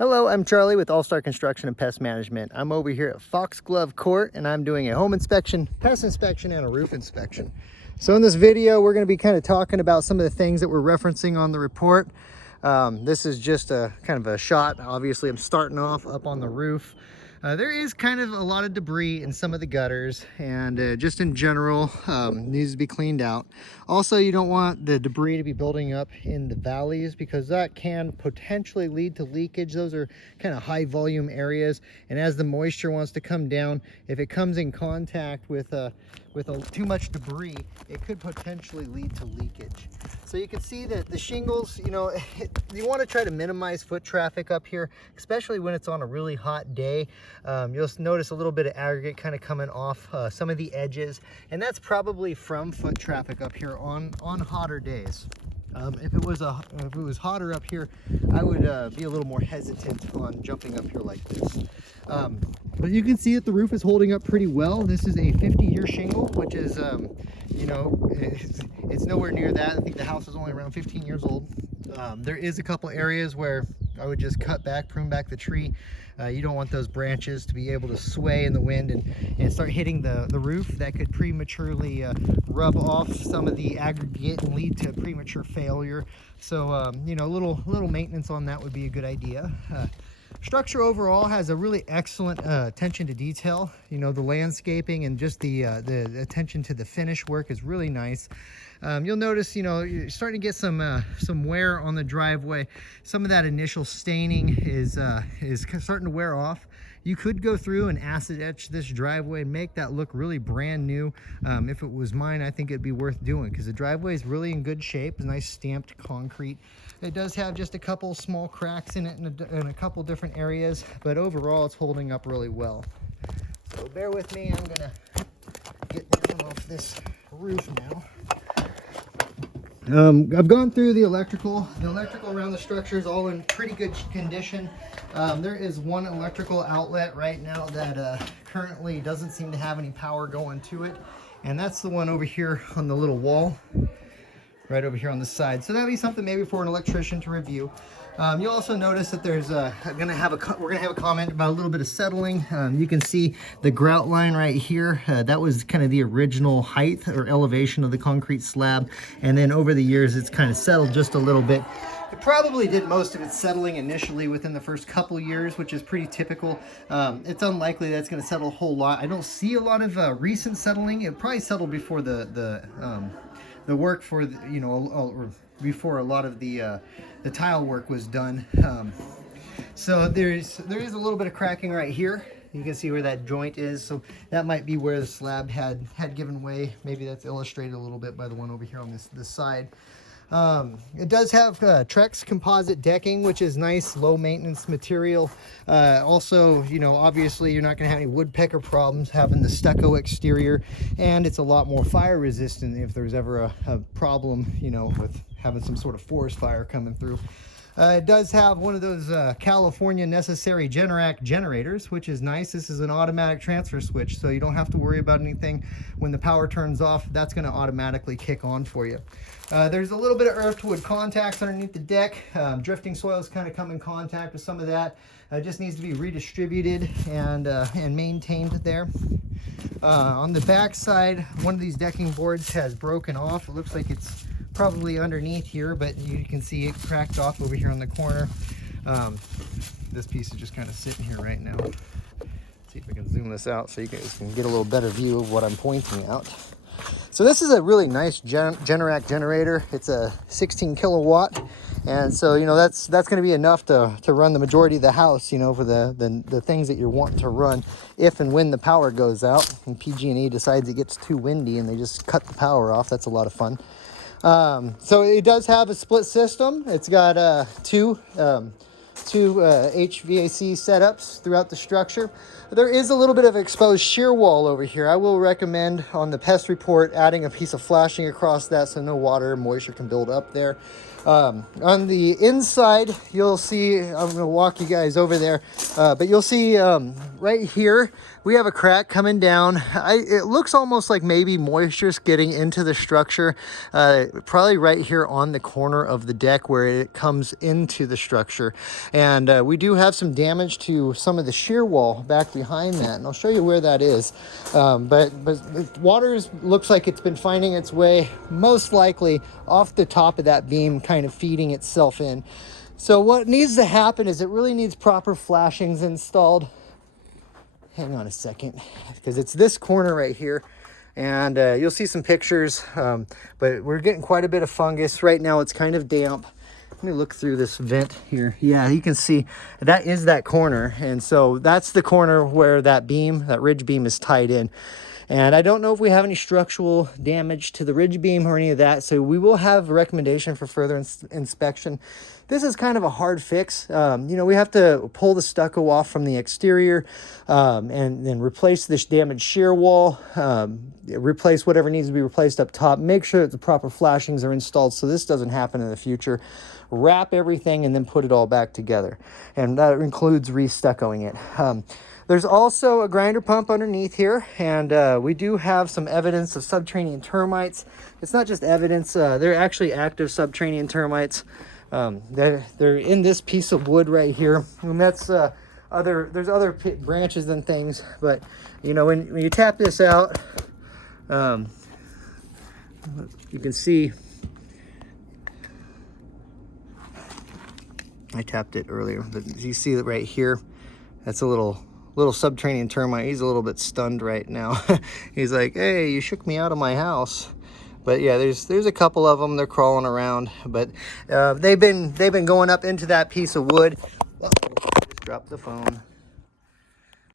Hello, I'm Charlie with All Star Construction and Pest Management. I'm over here at Foxglove Court and I'm doing a home inspection, pest inspection, and a roof inspection. So in this video, we're going to be kind of talking about some of the things that we're referencing on the report. This is just a kind of a shot. Obviously, I'm starting off up on the roof. There is kind of a lot of debris in some of the gutters, and just in general needs to be cleaned out. Also, you don't want the debris to be building up in the valleys because that can potentially lead to leakage. Those are kind of high volume areas, and as the moisture wants to come down, if it comes in contact with too much debris, it could potentially lead to leakage. So you can see that the shingles, you want to try to minimize foot traffic up here, especially when it's on a really hot day. You'll notice a little bit of aggregate kind of coming off some of the edges, and that's probably from foot traffic up here on hotter days. If it was hotter up here, I would be a little more hesitant on jumping up here like this. But you can see that the roof is holding up pretty well. This is a 50-year shingle, which is, it's nowhere near that. I think the house is only around 15 years old. There is a couple areas where I would just prune back the tree. You don't want those branches to be able to sway in the wind and start hitting the roof. That could prematurely rub off some of the aggregate and lead to premature failure. So, a little maintenance on that would be a good idea. Structure overall has a really excellent attention to detail. The landscaping and just the attention to the finish work is really nice. You'll notice, you're starting to get some wear on the driveway. Some of that initial staining is starting to wear off. You could go through and acid etch this driveway and make that look really brand new. If it was mine, I think it'd be worth doing because the driveway is really in good shape. Nice stamped concrete. It does have just a couple small cracks in it in a couple different areas, but overall it's holding up really well. So bear with me, I'm gonna get down off this roof now. I've gone through the electrical. The electrical around the structure is all in pretty good condition. There is one electrical outlet right now that currently doesn't seem to have any power going to it, and that's the one over here on the little wall, right over here on the side. So that'd be something maybe for an electrician to review. You'll also notice that there's we're gonna have a comment about a little bit of settling. You can see the grout line right here. That was kind of the original height or elevation of the concrete slab, and then over the years it's kind of settled just a little bit. It probably did most of its settling initially within the first couple years, which is pretty typical. It's unlikely that's going to settle a whole lot. I don't see a lot of recent settling. It probably settled before the work for before a lot of the tile work was done. So there is a little bit of cracking right here. You can see where that joint is, so that might be where the slab had given way. Maybe that's illustrated a little bit by the one over here on this side. It does have Trex composite decking, which is nice, low maintenance material. Also, obviously you're not going to have any woodpecker problems having the stucco exterior, and it's a lot more fire resistant if there's ever a problem, with having some sort of forest fire coming through. It does have one of those California necessary Generac generators, which is nice. This is an automatic transfer switch, so you don't have to worry about anything. When the power turns off, that's going to automatically kick on for you. There's a little bit of earthwood contacts underneath the deck. Drifting soils kind of come in contact with some of that. It just needs to be redistributed and maintained there. On the back side, one of these decking boards has broken off. It looks like it's probably underneath here, but you can see it cracked off over here on the corner. This piece is just kind of sitting here right now. Let's see if I can zoom this out so you guys can get a little better view of what I'm pointing out. So this is a really nice Generac generator. It's a 16 kilowatt, and so that's going to be enough to run the majority of the house, for the things that you're wanting to run if and when the power goes out and PG&E decides it gets too windy and they just cut the power off. That's a lot of fun. So it does have a split system. It's got two HVAC setups throughout the structure. There is a little bit of exposed shear wall over here. I will recommend on the pest report adding a piece of flashing across that so no water and moisture can build up there. On the inside, you'll see, I'm going to walk you guys over there, but you'll see right here, we have a crack coming down. It looks almost like maybe moisture's getting into the structure, probably right here on the corner of the deck where it comes into the structure. And we do have some damage to some of the shear wall back behind that, and I'll show you where that is. But water looks like it's been finding its way, most likely off the top of that beam, kind of feeding itself in. So what needs to happen is it really needs proper flashings installed. Hang on a second, because it's this corner right here, and you'll see some pictures, but we're getting quite a bit of fungus. Right now it's kind of damp. Let me look through this vent here. Yeah, you can see that is that corner, and so that's the corner where that beam, that ridge beam, is tied in. And I don't know if we have any structural damage to the ridge beam or any of that, so we will have a recommendation for further inspection. This is kind of a hard fix. You know, we have to pull the stucco off from the exterior, and then replace this damaged shear wall, replace whatever needs to be replaced up top, make sure that the proper flashings are installed so this doesn't happen in the future, wrap everything, and then put it all back together. And that includes re-stuccoing it. There's also a grinder pump underneath here, and we do have some evidence of subterranean termites. It's not just evidence, they're actually active subterranean termites. They're in this piece of wood right here, and that's there's other branches and things, but you know, when you tap this out, you can see I tapped it earlier, but you see it right here. That's a little subterranean termite. He's a little bit stunned right now. He's like, hey, you shook me out of my house. But yeah, there's a couple of them. They're crawling around, but they've been going up into that piece of wood. Oh, just dropped the phone.